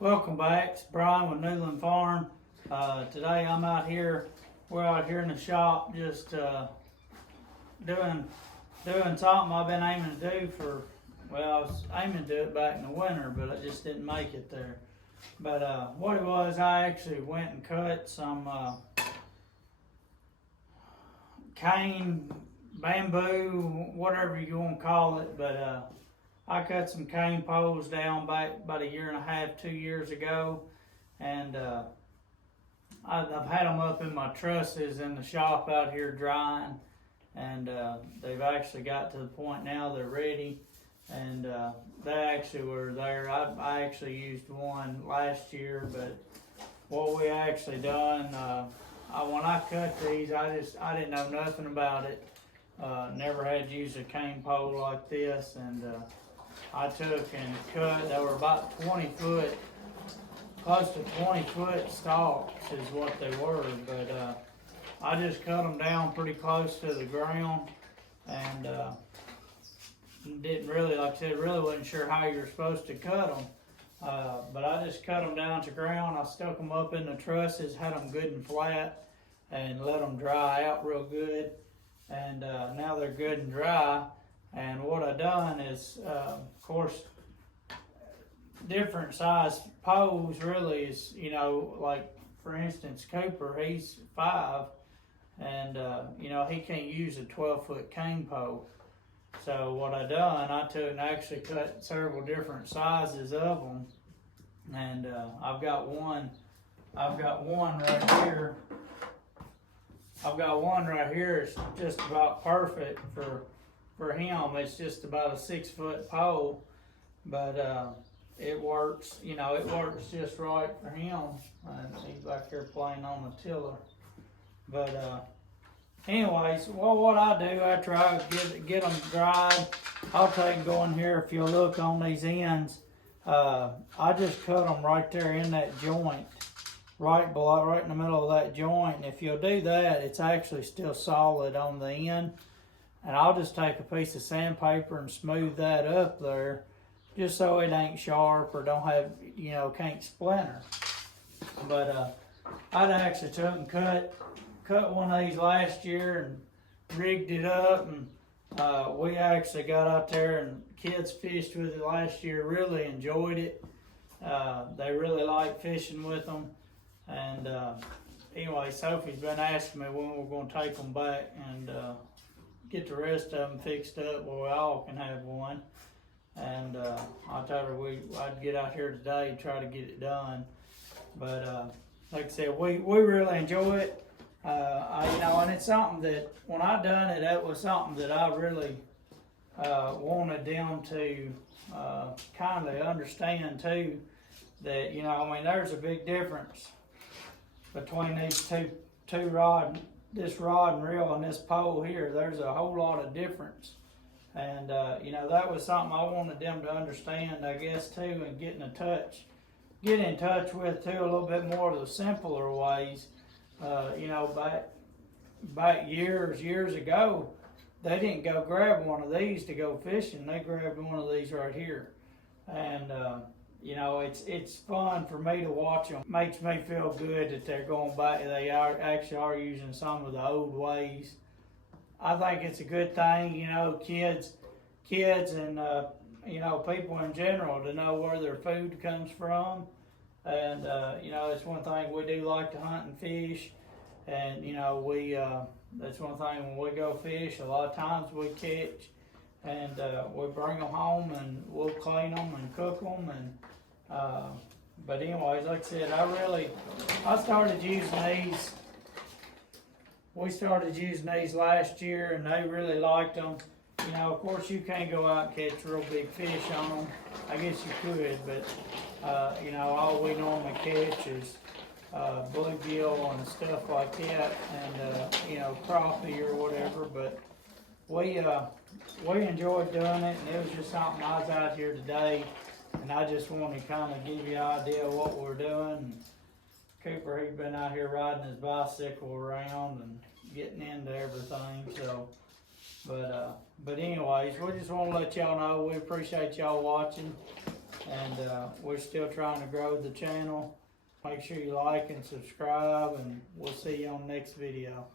Welcome back. It's Brian with Newland Farm. Today we're out here in the shop just doing something I've been aiming to do I was aiming to do it back in the winter, but I just didn't make it there. But what it was, I actually went and cut some cane, bamboo, whatever you want to call it, but I cut some cane poles down back about 1.5 2 years ago, and I've had them up in my trusses in the shop out here drying, and they've actually got to the point now they're ready, and they actually were there. I actually used one last year, but what we actually done, when I cut these, I didn't know nothing about it. Never had used a cane pole like this, and I took and cut. They were about 20 foot, close to 20 foot stalks is what they were. But I just cut them down pretty close to the ground, and didn't really, like I said, really wasn't sure how you were supposed to cut them. But I just cut them down to ground. I stuck them up in the trusses, had them good and flat, and let them dry out real good. And now they're good and dry. And what I done is, of course, different size poles really is, like for instance, Cooper, he's 5, and he can't use a 12-foot cane pole. So what I done, I took and actually cut several different sizes of them, and I've got one right here. I've got one right here. It's just about perfect for him. It's just about a 6-foot pole, but it works. It works just right for him. And he's back here playing on the tiller. But anyways, what I do after I get them dried, I'll take and go in here. If you look on these ends, I just cut them right there in that joint, right in the middle of that joint. And if you'll do that, it's actually still solid on the end. And I'll just take a piece of sandpaper and smooth that up there, just so it ain't sharp or don't have, can't splinter. But I'd actually took and cut one of these last year and rigged it up, and we actually got out there and kids fished with it last year, really enjoyed it. They really like fishing with them. And anyway, Sophie's been asking me when we're going to take them back and get the rest of them fixed up where we all can have one. And I told her I'd get out here today and try to get it done. But like I said, we really enjoy it. And it's something that when I done it, that was something that I really wanted them to kind of understand too. That there's a big difference between these two rod. This rod and reel and this pole here, there's a whole lot of difference. And, that was something I wanted them to understand, I guess, too, and get in touch with, too, a little bit more of the simpler ways. Back years ago, they didn't go grab one of these to go fishing. They grabbed one of these right here. And, it's fun for me to watch them. Makes me feel good that they're going back. They are using some of the old ways. I think it's a good thing, kids and people in general to know where their food comes from. And it's one thing we do like to hunt and fish. And that's one thing when we go fish. A lot of times we catch. And we bring them home and we'll clean them and cook them. And but anyways, like I said, I started using these. We started using these last year, and they really liked them. Of course, you can't go out and catch real big fish on them. I guess you could, but all we normally catch is bluegill and stuff like that, and crappie or whatever. But we enjoyed doing it, and it was just something I was out here today, and I just wanted to kind of give you an idea of what we're doing. And Cooper, he's been out here riding his bicycle around and getting into everything. So, but anyways, we just want to let y'all know we appreciate y'all watching. and we're still trying to grow the channel. Make sure you like and subscribe, and we'll see you on the next video.